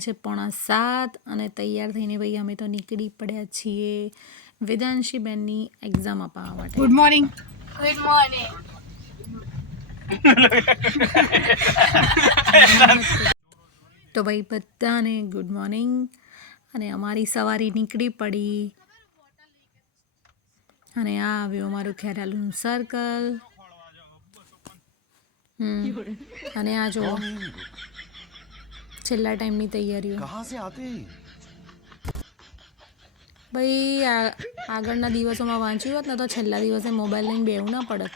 ગયા છે પોણા સાત અને તૈયાર થઈને ભાઈ અમે તો નીકળી પડ્યા છીએ વેદાંશી બેનની એક્ઝામ અપાવવા માટે. ગુડ મોર્નિંગ ગુડ મોર્નિંગ તો ભાઈ બધાને ગુડ મોર્નિંગ અને અમારી સવારી નીકળી પડી. અને આ આવ્યું અમારું ખેરાલુનું સર્કલ અને આ જો છેલ્લા ટાઈમની તૈયારીઓ. કહા સે ભાઈ આગળના દિવસોમાં વાંચ્યું હોત ને તો છેલ્લા દિવસે મોબાઈલ લઈને બેવું ના પડત.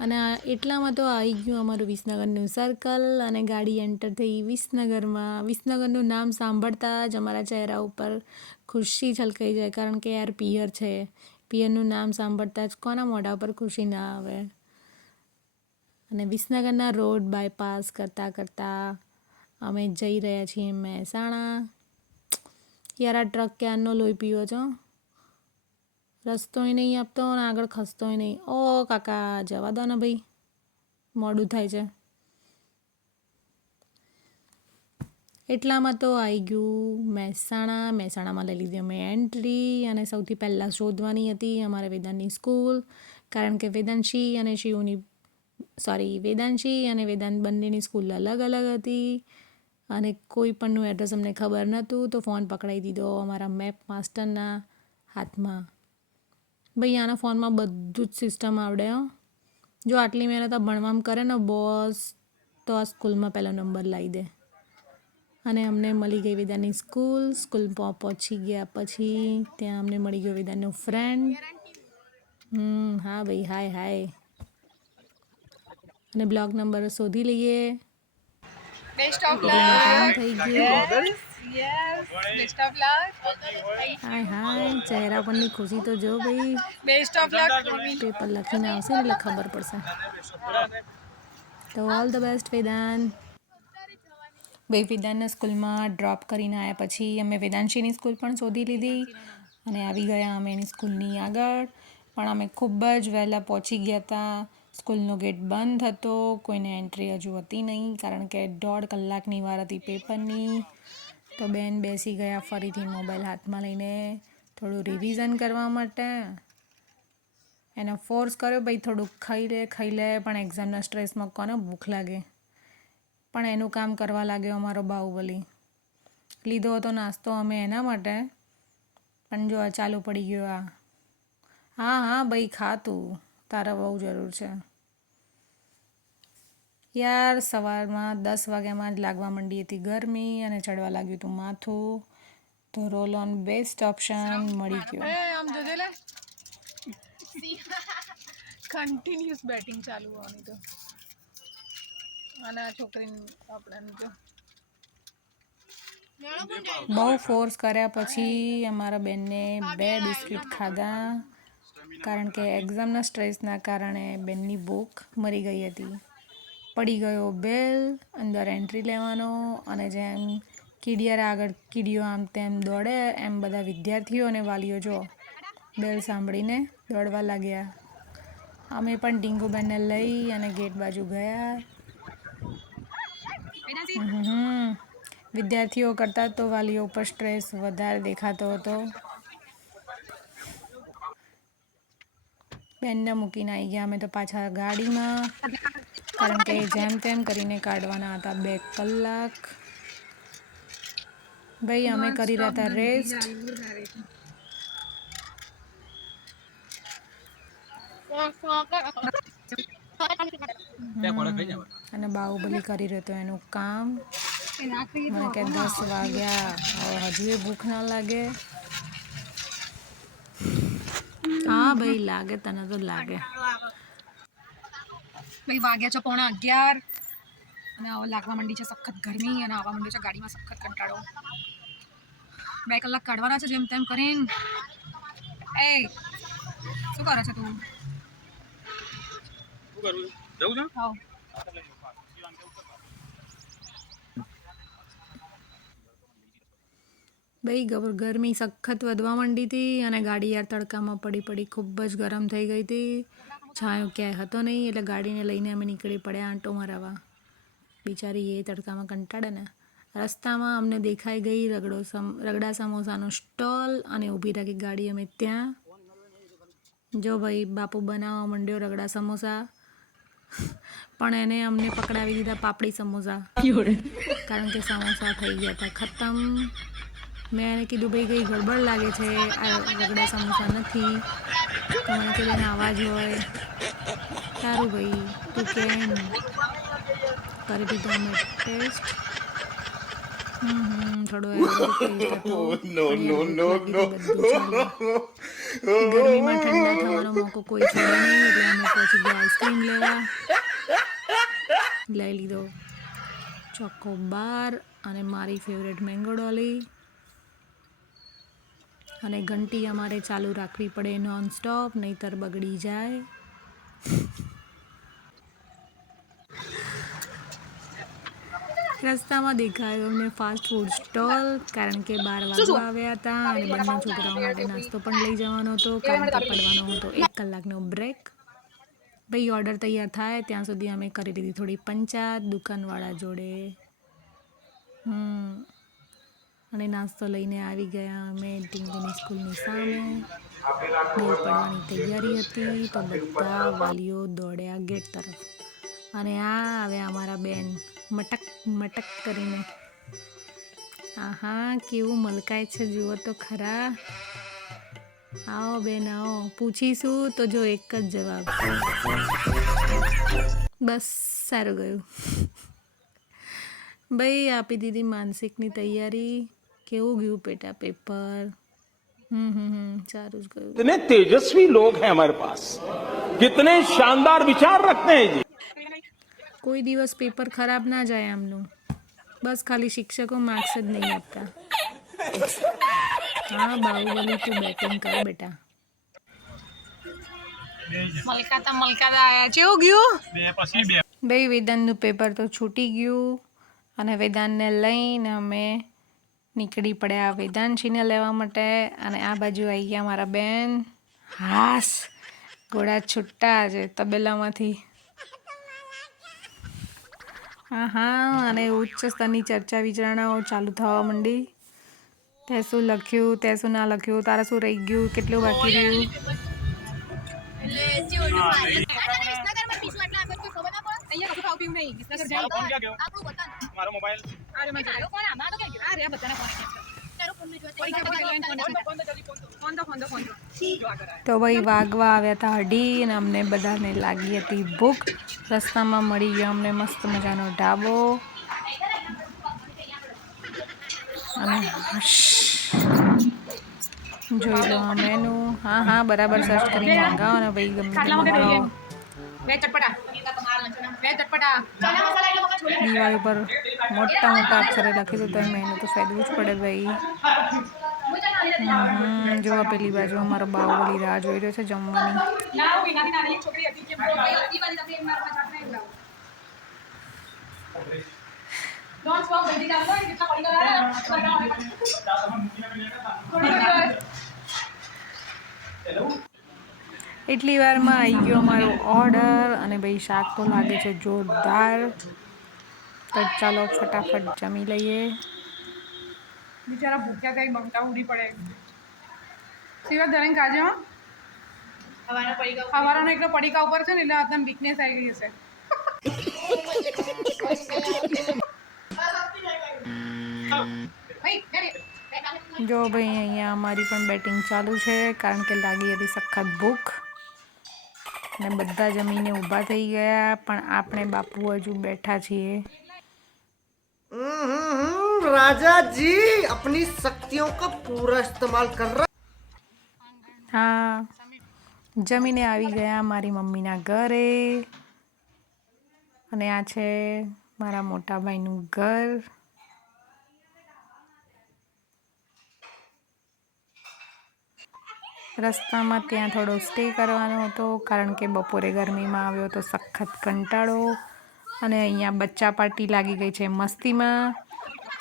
અને એટલામાં તો આવી ગયું અમારું વિસનગરનું સર્કલ અને ગાડી એન્ટર થઈ વિસનગરમાં. વિસનગરનું નામ સાંભળતા જ અમારા ચહેરા ઉપર ખુશી છલકાઈ જાય કારણ કે યાર પિયર છે. પિયરનું નામ સાંભળતા જ કોના મોઢા ઉપર ખુશી ના આવે? અને વિસનગરના રોડ બાયપાસ કરતાં કરતાં અમે જઈ રહ્યા છીએ મહેસાણા. યાર, આ ટ્રક ક્યારનો લોહી પીવો છો? રસ્તોય નહીં આપતો અને આગળ ખસતોય નહીં. ઓ કાકા, જવા દો ને ભાઈ. મોડું થાય છે. એટલામાં તો આવી ગયું મહેસાણા. મહેસાણામાં લઈ લીધી અમે એન્ટ્રી અને સૌથી પહેલાં શોધવાની હતી અમારે વેદાંતની સ્કૂલ કારણ કે વેદાંશી અને શિવની સોરી વેદાંશી અને વેદાંત બંનેની સ્કૂલ અલગ અલગ હતી અને કોઈ પણનું એડ્રેસ અમને ખબર નહોતું, તો ફોન પકડાઈ દીધો અમારા મેપ માસ્ટરના હાથમાં. ભાઈ, આના ફોનમાં બધું જ સિસ્ટમ આવડે જો આટલી મહેનત ભણવામાં કરે ને બોસ તો આ સ્કૂલમાં પહેલો નંબર લાવી દે. અને અમને મળી ગઈ વેદાની સ્કૂલ સ્કૂલમાં પહોંચી ગયા પછી ત્યાં અમને મળી ગયો વેદાનો ફ્રેન્ડ હમ, હા ભાઈ હાય હાય અને બ્લોક નંબર શોધી લઈએ. બેસ્ટ ઓફ લક થઈ ગયું best of luck hi hi ચહેરા પરની ખુશી તો જો ભાઈ. બેસ્ટ ઓફ લક પેપર લખીને આવશે ને એટલે ખબર પડશે. તો ઓલ ધ બેસ્ટ વેદાન ભાઈ વેદાંતના સ્કૂલમાં ડ્રોપ કરીને આવ્યા પછી અમે વેદાંશીની સ્કૂલ પણ શોધી લીધી અને આવી ગયા અમે એની સ્કૂલની આગળ. પણ અમે ખૂબ જ વહેલા પહોંચી ગયા હતા. સ્કૂલનો ગેટ બંધ હતો, કોઈને એન્ટ્રી હજુ હતી નહીં, કારણ કે દોઢ કલાકની વાર હતી પેપરની. તો બેન બેસી ગયા ફરીથી મોબાઈલ હાથમાં લઈને થોડું રિવિઝન કરવા માટે. એને ફોર્સ કર્યો, ભાઈ, થોડુંક ખાઈ લે ખાઈ લે, પણ એક્ઝામના સ્ટ્રેસમાં કોને ભૂખ લાગે. પણ એનું કામ કરવા લાગ્યો અમારો બાહુબલી. લીધો હતો નાસ્તો અમે એના માટે, પણ જો આ ચાલુ પડી ગયો આ. હા હા, ભાઈ, ખા તું. તારે બહુ જરૂર છે. યાર સવારમાં દસ વાગ્યામાં જ લાગવા માંડી હતી ગરમી અને ચડવા લાગ્યું હતું માથું. તો રોલ ઓન બેસ્ટ ઓપ્શન મળી ગયો. આમ જોજે લે. કન્ટિન્યુઅસ બેટિંગ ચાલુ હોવાની તો. અને આ છોકરીને આપણાનું જો. બહુ ફોર્સ કર્યા પછી અમારા બેનને બે બિસ્કિટ ખાધા. કારણ કે એક્ઝામના સ્ટ્રેસના કારણે બેનની ભૂખ મરી ગઈ હતી. પડી ગયો બેલ, અંદર એન્ટ્રી લેવાનો અને જેમ કીડિયારા આગળ કીડીઓ આમ તેમ દોડે, એમ બધા વિદ્યાર્થીઓ અને વાલીઓ જો બેલ સાંભળીને દોડવા લાગ્યા. અમે પણ ટીંગુબેનને લઈ અને ગેટ બાજુ ગયા. વિદ્યાર્થીઓ કરતાં તો વાલીઓ ઉપર સ્ટ્રેસ વધારે દેખાતો હતો. બેનને મૂકીને આવી ગયા. અમે તો પાછા ગાડીમાં, કારણ કે જેમ તેમ કરીને કાઢવાના હતા બે કલાક. ભાઈ, અમે કરી રહ્યા હતા રેસ્ટ. અને બાહુબલી કરી રહ્યો હતો એનું કામ. મને કે દસ વાગ્યા. હજુ ભૂખ ના લાગે. હા ભાઈ લાગે તને તો લાગે. ભાઈ વાગ્યા છે પોણા અગિયાર અને હવે લાગવા માંડી છે સખત ગરમી અને આવવા માંડી છે ગાડીમાં સખત કંટાળો. બે કલાક કાઢવાના છે જેમ તેમ કરીને. એ શું કરે છે તું? આવ ભાઈ ગબર ગરમી સખત વધવા માંડી હતી અને ગાડી યાર તડકામાં પડી પડી ખૂબ જ ગરમ થઈ ગઈ હતી છાંયો ક્યાંય હતો નહીં એટલે ગાડીને લઈને અમે નીકળી પડ્યા આંટો મરાવા. બિચારી એ તડકામાં કંટાળે ને. રસ્તામાં અમને દેખાઈ ગઈ રગડો સમ રગડા સમોસાનો સ્ટોલ અને ઊભી રાખી ગાડી અમે ત્યાં. જો ભાઈ બાપુ બનાવવા માંડ્યો રગડા સમોસા. પણ એને અમને પકડાવી દીધા પાપડી સમોસા. કારણ કે સમોસા થઈ ગયા હતા ખતમ. મેં એને કીધું ભાઈ કંઈ ગડબડ લાગે છે આ રગડા સમોસા નથી તો મને કીધું એને અવાજ હોય. સારું ભાઈ તું કેમ કરી દીધો અમે ટેસ્ટ થોડો નો નો નો. નો ગરમીમાં ઠંડા થવાનો મોકો કોઈ છોડે નહીં એટલે અમે પછી ગયા આઈસ્ક્રીમ લેવા. લઈ લીધો. ચોખ્ખો બાર અને મારી ફેવરેટ મેંગો ડોલી અને ઘંટી અમારે ચાલુ રાખવી પડે નોનસ્ટોપ નહીતર બગડી જાય. રસ્તામાં દેખાયો અમને ફાસ્ટ ફૂડ સ્ટોલ કારણ કે બાર વાગવા આવ્યા હતા અને બંને છોકરાઓ માટે નાસ્તો પણ લઈ જવાનો હતો કારણ કે પડવાનો હતો એક કલાકનો બ્રેક ભાઈ ઓર્ડર તૈયાર થાય ત્યાં સુધી અમે કરી લીધી થોડી પંચાયત દુકાનવાળા જોડે. હમ. અને નાસ્તો લઈને આવી ગયા અમે ટીંગોની સ્કૂલની સામે. બેલ પડવાની તૈયારી હતી તો બધા વાલીઓ દોડ્યા ગેટ તરફ. અને આ આવ્યા અમારા બેન મટક મટક કરીને. આહા, કેવું મલકાય છે, જુઓ તો ખરા. આવો બેન, આવો. પૂછીશું તો જો એક જ જવાબ. બસ, સારું ગયું. ભાઈ આપી દીધી માનસિકની તૈયારી. કેવું ગયું પેટા પેપર હમ હમ હમ સારું જ ગયું कितने तेजस्वी लोग हैं हमारे पास कितने शानदार विचार रखते हैं जी કોઈ દિવસ પેપર ખરાબ ના જાય આમનું બસ ખાલી શિક્ષકો માર્ક્સ જ નહીં આપતા હા બાહુબલી તું બેટિંગ કર બેટા મલકાતા મલકાતા આયા કેવું ગયું ભાઈ વેદાંતનું પેપર તો છૂટી ગયું અને વેદાંતને લઈને અમે નીકળી પડ્યા વેદાંશીને લેવા માટે. અને આ બાજુ આવી ગયા મારા બેન. હાસ ઘોડા છૂટા છે તબેલામાંથી. હા હા અને ઉચ્ચ સ્તરની ચર્ચા વિચારણાઓ ચાલુ થવા માંડી. તે શું લખ્યું તે શું ના લખ્યું તારે શું રહી ગયું કેટલું બાકી રહ્યું? મારો મોબાઈલ અરે મેં બધાના ફોન આમાં તો કે અરે છે. ફોન. તો ભાઈ વાગવા આવ્યા હતા અઢી અને અમને બધાને લાગી હતી ભૂખ. રસ્તામાં મળી ગયો અમને મસ્ત મજાનો ઢાબો. અને હશ. જોઈ લો મેનુ હા હા બરાબર સર્ચ કરીને મંગાવો ને ભાઈ ગમે તે મંગાવો. દિવાલ ઉપર મોટા મોટા અક્ષરે લખી દઉં તો મેનુ તો ફેદવું જ પડે ભાઈ. જો પેલી બાજુ અમારો બાહુબલી રાહ જોઈ રહ્યો છે જમવાની. એટલી વારમાં આવી ગયો મારો ઓર્ડર અને ભાઈ શાક તો લાગે છે જોરદાર. તો ચાલો ફટાફટ જમી લઈએ. બિચારા ભૂખ્યા કઈ મમતા ઉડી પડે. સિવાય ધરણ કાજે હો. હવારાનો એકલો પડીકા ઉપર છે ને એટલે આદમ વીકનેસ આવી ગઈ હશે. જો ભાઈ અહીંયા અમારી પણ બેટિંગ ચાલુ છે કારણ કે લાગી હતી સખત ભૂખ. અને બધા જમીને ઊભા થઈ ગયા પણ આપણે બાપુ હજુ બેઠા છીએ. રાજાજી આપની શક્તિઓ કા પૂરા ઇસ્તેમાલ કર રહા હા જમીને આવી ગયા મારી મમ્મીના ઘરે. અને આ છે મારા મોટા ભાઈનું ઘર. રસ્તામાં ત્યાં થોડો સ્ટે કરવાનો હતો, કારણ કે બપોરે ગરમીમાં આવ્યો તો સખત કંટાળો અને અહીંયા બચ્ચા પાર્ટી લાગી ગઈ છે મસ્તીમાં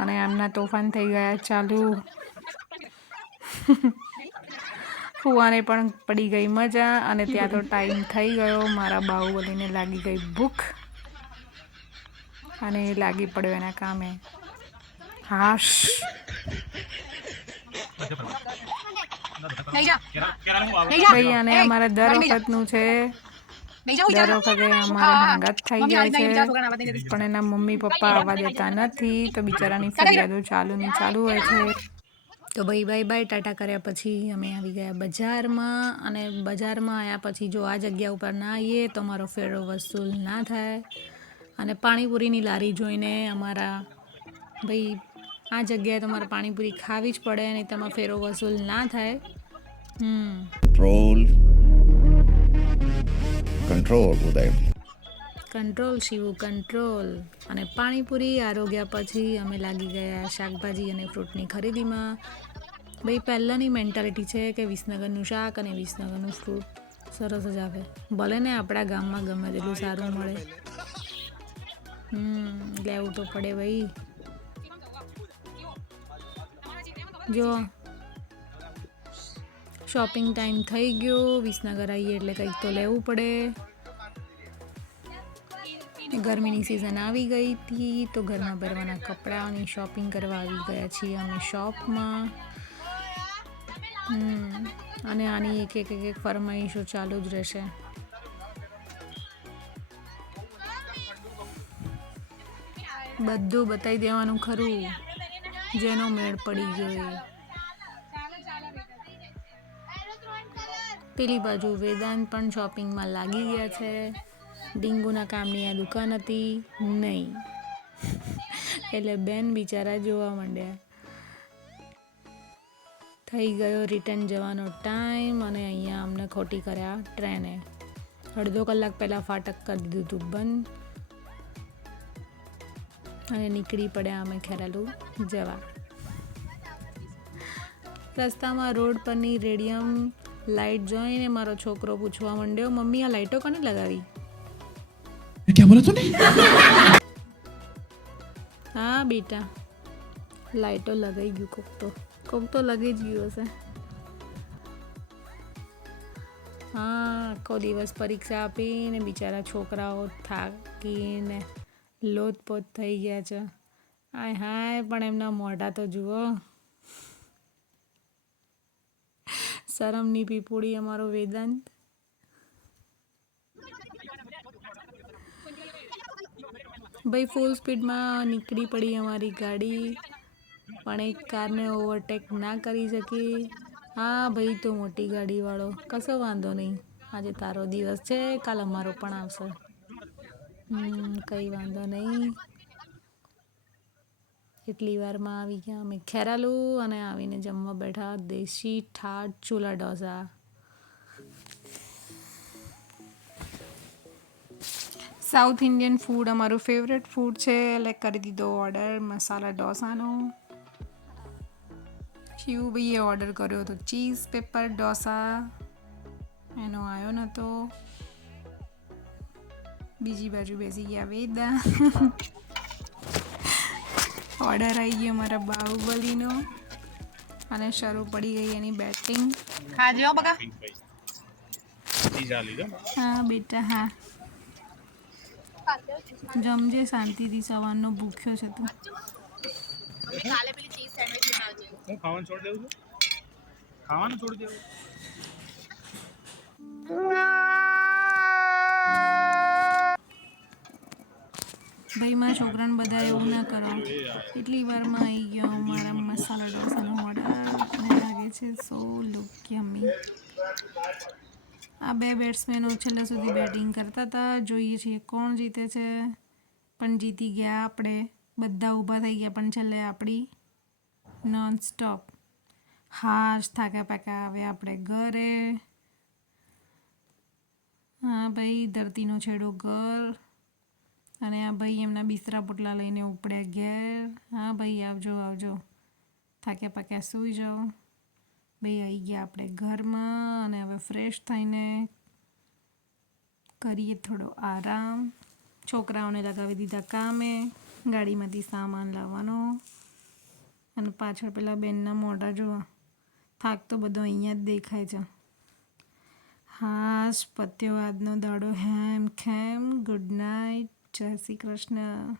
અને આમના તોફાન થઈ ગયા ચાલુ. ફુવાને પણ પડી ગઈ મજા અને ત્યાં તો ટાઈમ થઈ ગયો. મારા બાહુબલીને લાગી ગઈ ભૂખ અને એ લાગી પડ્યો એના કામે. હાશ. ભાઈ અને અમારે દર. વખતનું છે. દર વખતે થઈ જાય છે. પણ એના મમ્મી પપ્પા આવવા દેતા નથી તો બિચારાની ફરિયાદો ચાલુ ને ચાલુ હોય છે. તો ભાઈ બાય બાય ટાટા કર્યા પછી અમે આવી ગયા બજારમાં અને બજારમાં આવ્યા પછી જો આ જગ્યા ઉપર ના આવીએ તો અમારો ફેરો વસૂલ ના થાય. અને પાણીપુરીની લારી જોઈને અમારા ભાઈ આ જગ્યાએ તમારે પાણીપુરી ખાવી જ પડે અને તેમાં ફેરો વસૂલ ના થાય. હમ. Control Uday. Control Shivu control અને પાણીપુરી આરોગ્યા પછી અમે લાગી ગયા શાકભાજી અને ફ્રૂટની ખરીદીમાં. ભાઈ પહેલાંની મેન્ટાલિટી છે કે વિસનગરનું શાક અને વિસનગરનું ફ્રૂટ સરસ જ આવે. ભલે ને આપણા ગામમાં ગમે તેટલું સારું મળે. હમ લેવું તો પડે ભાઈ. જો શોપિંગ ટાઈમ થઈ ગયો, વિસનગર આવીએ એટલે કંઈક તો લેવું પડે. ગરમીની સિઝન આવી ગઈ હતી, તો ઘરમાં પહેરવાના કપડાઓની શોપિંગ કરવા આવી ગયા છીએ અમે શોપમાં અને આની એક એક એક એક ફરમાઈશો ચાલુ જ રહેશે. બધું બતાવી દેવાનું ખરું. જેનો મેળ પડી ગયો. પેલી બાજુ વેદાંત પણ શોપિંગમાં લાગી ગયા છે. ડીંગુના કામની આ દુકાન હતી નહીં. એટલે બેન બિચારા જોવા માંડ્યા. થઈ ગયો રિટર્ન જવાનો ટાઈમ અને અહીંયા અમને ખોટી કર્યા ટ્રેને. અડધો કલાક પહેલાં ફાટક કરી દીધું હતું બંધ. અને નીકળી પડ્યા અમે ખેરાલુ જવા. રસ્તામાં રોડ પરની રેડિયમ લાઇટ જોઈને મારો છોકરો પૂછવા માંડ્યો મમ્મી આ લાઇટો કોને લગાવી? હા બેટા લાઇટો લગાઈ ગયું કોક તો. કોક તો લગી જ ગયું હશે. હા આખો દિવસ પરીક્ષા આપીને બિચારા છોકરાઓ થાકીને લોથપોથ થઈ ગયા છે. આય હાય, પણ એમના મોઢા તો જુઓ. શરમની પીપુડી અમારો વેદાંત. ભાઈ ફૂલ સ્પીડમાં નીકળી પડી અમારી ગાડી, પણ એક કારને ઓવરટેક ના કરી શકી. હા ભાઈ, તું મોટી ગાડીવાળો, કશો વાંધો નહીં. આજે તારો દિવસ છે, કાલ અમારો પણ આવશે. કંઈ વાંધો નહીં. એટલી વારમાં આવી ગયા અમે. ખેરાલુ અને આવીને જમવા બેઠા. દેશી ઠાઠ ચૂલા ઢોસા. સાઉથ ઇન્ડિયન ફૂડ અમારું ફેવરેટ ફૂડ છે. એટલે કરી દીધો ઓર્ડર મસાલા ઢોસાનો. શિવભાઈએ ઓર્ડર કર્યો હતો ચીઝ પેપર ઢોસા. એનો આવ્યો નહોતો બીજી બાજુ બેસી ગયા વેદા. ઓર્ડર આવી ગયો મારા બાહુબલીનો. અને શરૂ પડી ગઈ એની બેટિંગ ખાજો બકા. હા બેટા હા. જમજે શાંતિથી સવારનો ભૂખ્યો છે તું. હું ખાવાનું છોડી દેવું છું? ખાવાનું છોડી દેવું? ભાઈ મારા છોકરાને બધા એવું ના કરો. એટલી વારમાં આવી ગયો મારા મસાલા ઢોસાનો ઓર્ડર લાગે છે સો લુક યમી આ બે બેટ્સમેનો છેલ્લા સુધી બેટિંગ કરતા હતા. જોઈએ છીએ કોણ જીતે છે, પણ જીતી ગયા આપણે. બધા ઊભા થઈ ગયા, પણ છેલ્લે આપણી નોન સ્ટોપ હાશ થાક્યા પાક્યા આવે આપણે ઘરે. હા ભાઈ, ધરતીનો છેડો ઘર. અને આ ભાઈ એમના બિસ્તરા પોટલા લઈને ઉપડ્યા ઘેર. હા ભાઈ, આવજો આવજો. થાક્યા પાક્યા સૂઈ જાઓ. ભાઈ આવી ગયા આપણે ઘરમાં અને હવે ફ્રેશ થઈને કરીએ થોડો આરામ. છોકરાઓને લગાવી દીધા કામે, ગાડીમાંથી સામાન લાવવાનો. અને પાછળ પેલા બેનના મોઢા જોવા. થાક તો બધો અહીંયા જ દેખાય છે. હાશ, પત્યો, આજનો દાડો હેમ ખેમ, ગુડ નાઇટ. જય શ્રી કૃષ્ણ.